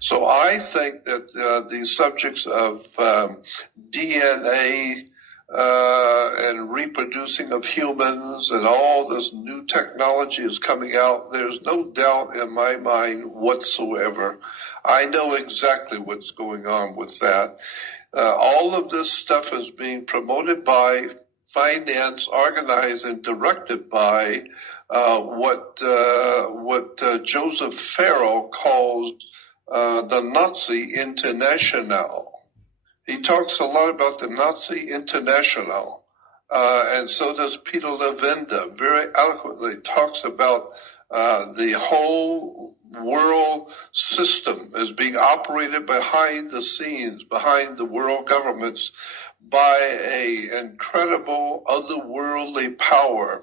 So I think that these subjects of DNA and reproducing of humans and all this new technology is coming out, there's no doubt in my mind whatsoever. I know exactly what's going on with that. All of this stuff is being promoted by, financed, organized, and directed by what Joseph Farrell calls the Nazi International. He talks a lot about the Nazi International, and so does Peter LaVenda, very eloquently talks about the whole world system is being operated behind the scenes, behind the world governments, by a incredible otherworldly power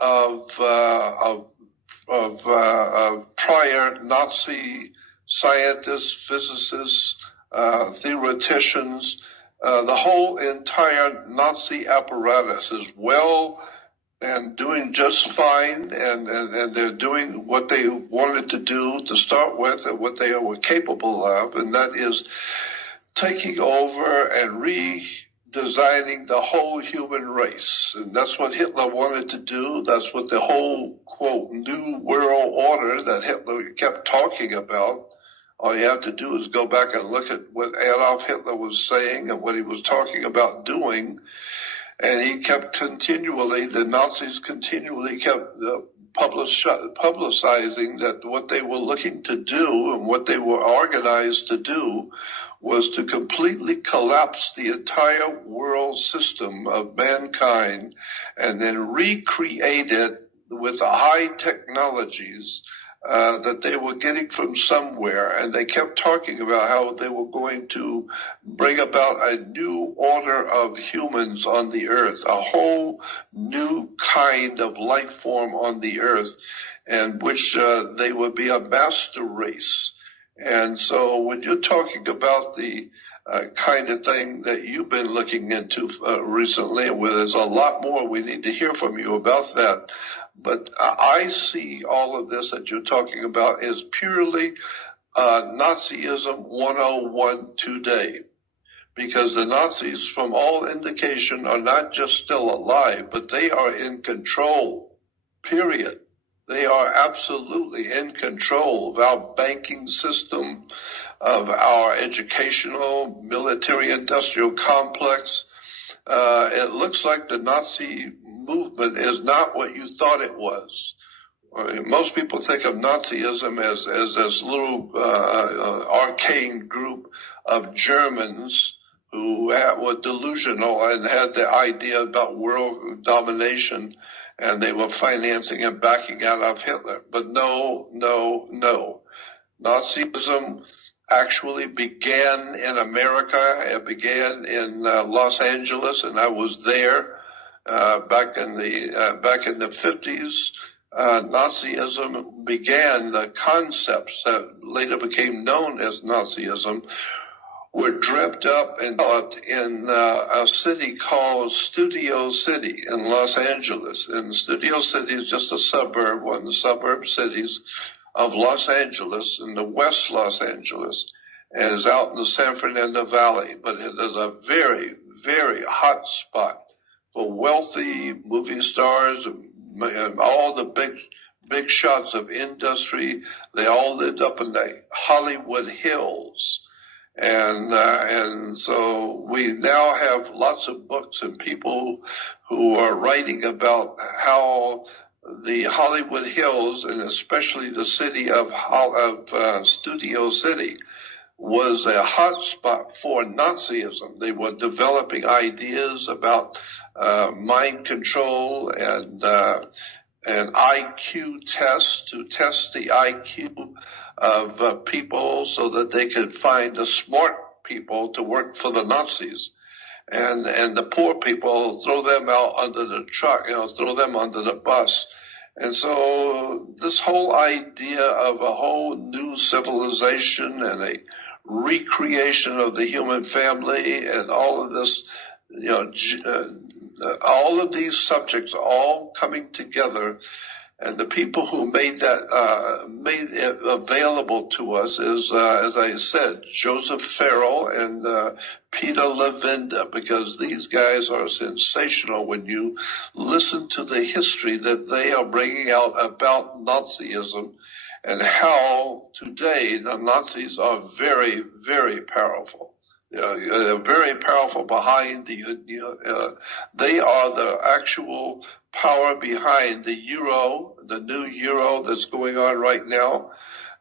of prior Nazi scientists, physicists, theoreticians. The whole entire Nazi apparatus is well and doing just fine, and they're doing what they wanted to do to start with and what they were capable of, and that is taking over and redesigning the whole human race. And that's what Hitler wanted to do. That's what the whole, quote, new world order that Hitler kept talking about. All you have to do is go back and look at what Adolf Hitler was saying and what he was talking about doing. And he kept the Nazis continually kept publicizing that what they were looking to do and what they were organized to do was to completely collapse the entire world system of mankind and then recreate it with the high technologies that they were getting from somewhere. And they kept talking about how they were going to bring about a new order of humans on the earth, a whole new kind of life form on the earth, and which they would be a master race. And so when you're talking about the kind of thing that you've been looking into recently, where there's a lot more, we need to hear from you about that. But I see all of this that you're talking about as purely Nazism 101 today. Because the Nazis, from all indication, are not just still alive, but they are in control, period. They are absolutely in control of our banking system, of our educational, military-industrial complex. It looks like the Nazi movement is not what you thought it was. Most people think of Nazism as this little arcane group of Germans who were delusional and had the idea about world domination, and they were financing and backing out of Hitler. But no. Nazism actually began in America. It began in Los Angeles, and I was there back in the 50s. Nazism began. The concepts that later became known as Nazism were dreamt up and developed in a city called Studio City in Los Angeles. And Studio City is just a suburb, one of the suburb cities of Los Angeles, in the West Los Angeles, and is out in the San Fernando Valley. But it is a very, very hot spot for wealthy movie stars and all the big shots of industry. They all lived up in the Hollywood Hills. And so we now have lots of books and people who are writing about how the Hollywood Hills, and especially the city of Studio City, was a hot spot for Nazism. They were developing ideas about mind control and IQ tests to test the IQ of people so that they could find the smart people to work for the Nazis. And the poor people, throw them out under the truck, throw them under the bus. And so this whole idea of a whole new civilization and a recreation of the human family and all of this, all of these subjects all coming together. And the people who made it available to us is, as I said, Joseph Farrell and Peter LaVenda, because these guys are sensational when you listen to the history that they are bringing out about Nazism and how today the Nazis are very, very powerful. They're very powerful behind they are the actual power behind the euro, the new euro that's going on right now,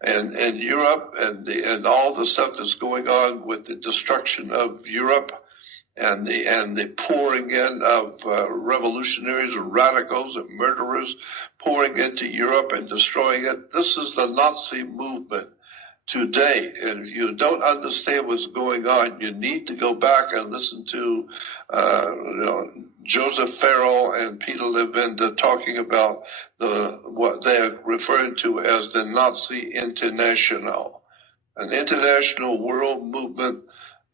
and Europe, and all the stuff that's going on with the destruction of Europe, and the pouring in of revolutionaries and radicals and murderers pouring into Europe and destroying it. This is the Nazi movement today. And if you don't understand what's going on, you need to go back and listen to Joseph Farrell and Peter LaVenda talking about what they're referring to as the Nazi International, an international world movement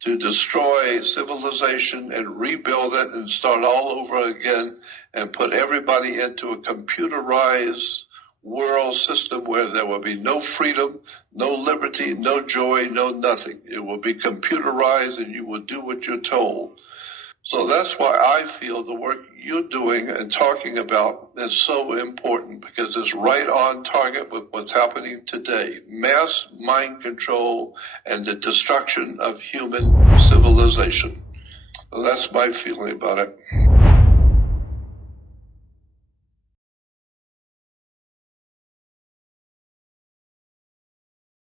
to destroy civilization and rebuild it and start all over again and put everybody into a computerized world system where there will be no freedom, no liberty, no joy, no nothing. It will be computerized and you will do what you're told. So that's why I feel the work you're doing and talking about is so important, because it's right on target with what's happening today. Mass mind control and the destruction of human civilization. So that's my feeling about it.